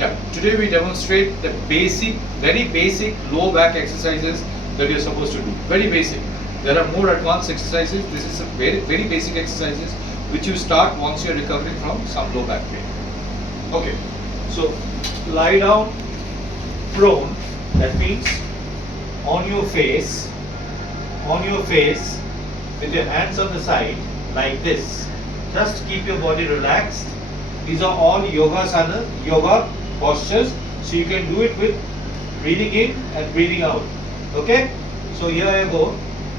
Yeah, today we demonstrate the basic, very basic low back exercises that you're supposed to do. Very basic. There are more advanced exercises. This is a very basic exercises which you start once you're recovering from some low back pain. Okay, so lie down prone, that means on your face with your hands on the side like this. Just keep your body relaxed. These are all yoga postures, so you can do it with breathing in and breathing out. Okay, so here I go.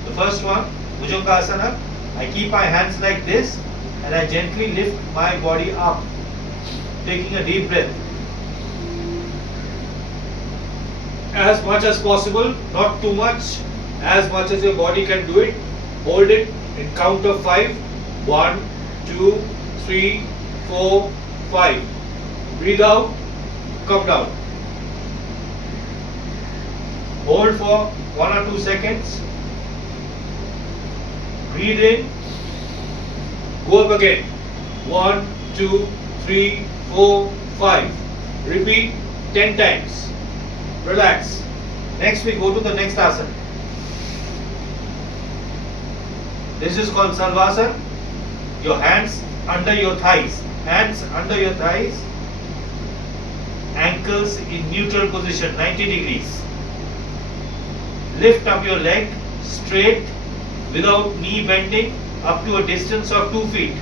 The first one, Bhujangasana. I keep my hands like this and I gently lift my body up, taking a deep breath. As much as possible, not too much, as much as your body can do it. Hold it in count of 5. 1, 2, 3, 4, 5. Breathe out, come down. Hold for 1 or 2 seconds. Breathe in, go up again. 1, 2, 3, 4, 5. Repeat 10 times. Relax. Next we go to the next asana. This is called Salvasana. Your hands under your thighs. Hands under your thighs. Ankles in neutral position, 90 degrees. Lift up your leg straight without knee bending up to a distance of 2 feet.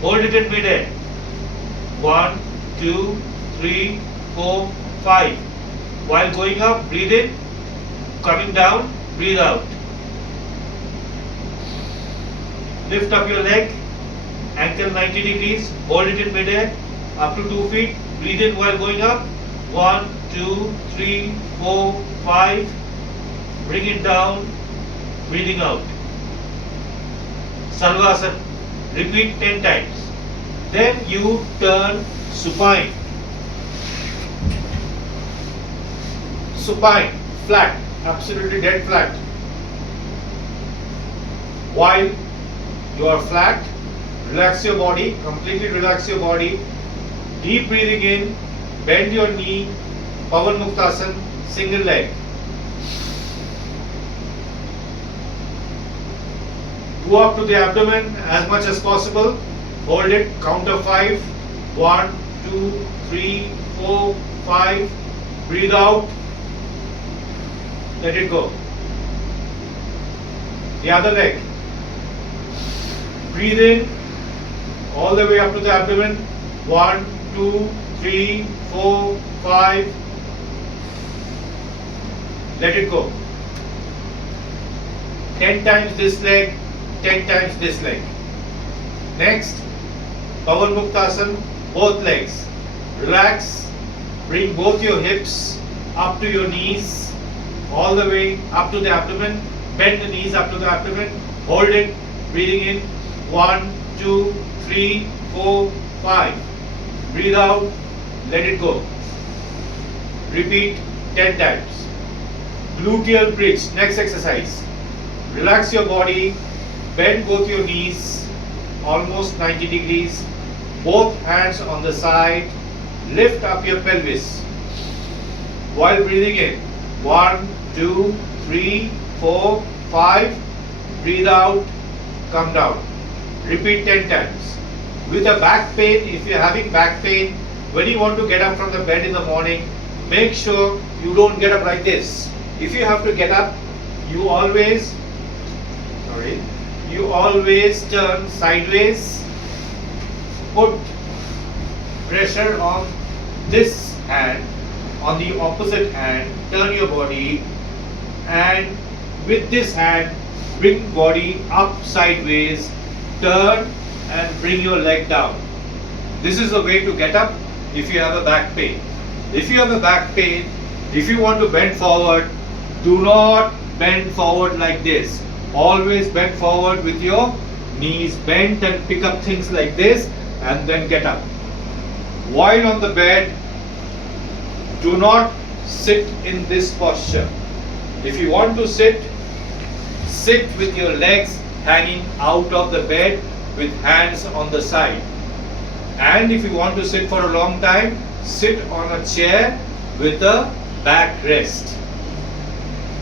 Hold it in mid-air. 1, 2, 3, 4, 5. While going up, breathe in. Coming down, breathe out. Lift up your leg, ankle 90 degrees, hold it in mid-air, up to 2 feet, breathe in while going up. 1, 2, 3, 4, 5. Bring it down, breathing out. Salvasana. Repeat 10 times. Then you turn supine. Supine, flat, absolutely dead flat. While you are flat, relax your body, completely relax your body. Deep breathing in, bend your knee, Pavan Muktasana, single leg. Go up to the abdomen as much as possible. Hold it, count of 5. 1, 2, 3, 4, 5. Breathe out. Let it go. The other leg. Breathe in all the way up to the abdomen. 1, 2, 3, 4, 5. Let it go. 10 times this leg, 10 times this leg. Next, Pavan Muktasana, both legs. Relax. Bring both your hips up to your knees, all the way up to the abdomen. Bend the knees up to the abdomen. Hold it. Breathing in. 1, 2, 3, 4, 5. Breathe out. Let it go. Repeat 10 times. Gluteal bridge. Next exercise. Relax your body. Bend both your knees almost 90 degrees. Both hands on the side. Lift up your pelvis. While breathing in. 1, 2, 3, 4, 5. Breathe out. Come down. Repeat 10 times. With a back pain, if you're having back pain, when you want to get up from the bed in the morning, make sure you don't get up like this. If you have to get up, you always turn sideways. Put pressure on this hand, on the opposite hand, turn your body, and with this hand bring body up sideways, turn and bring your leg down. This is the way to get up if you have a back pain. If you have a back pain, if you want to bend forward, do not bend forward like this. Always bend forward with your knees bent and pick up things like this and then get up. While on the bed, do not sit in this posture. If you want to sit, sit with your legs hanging out of the bed with hands on the side. And if you want to sit for a long time, sit on a chair with a back rest.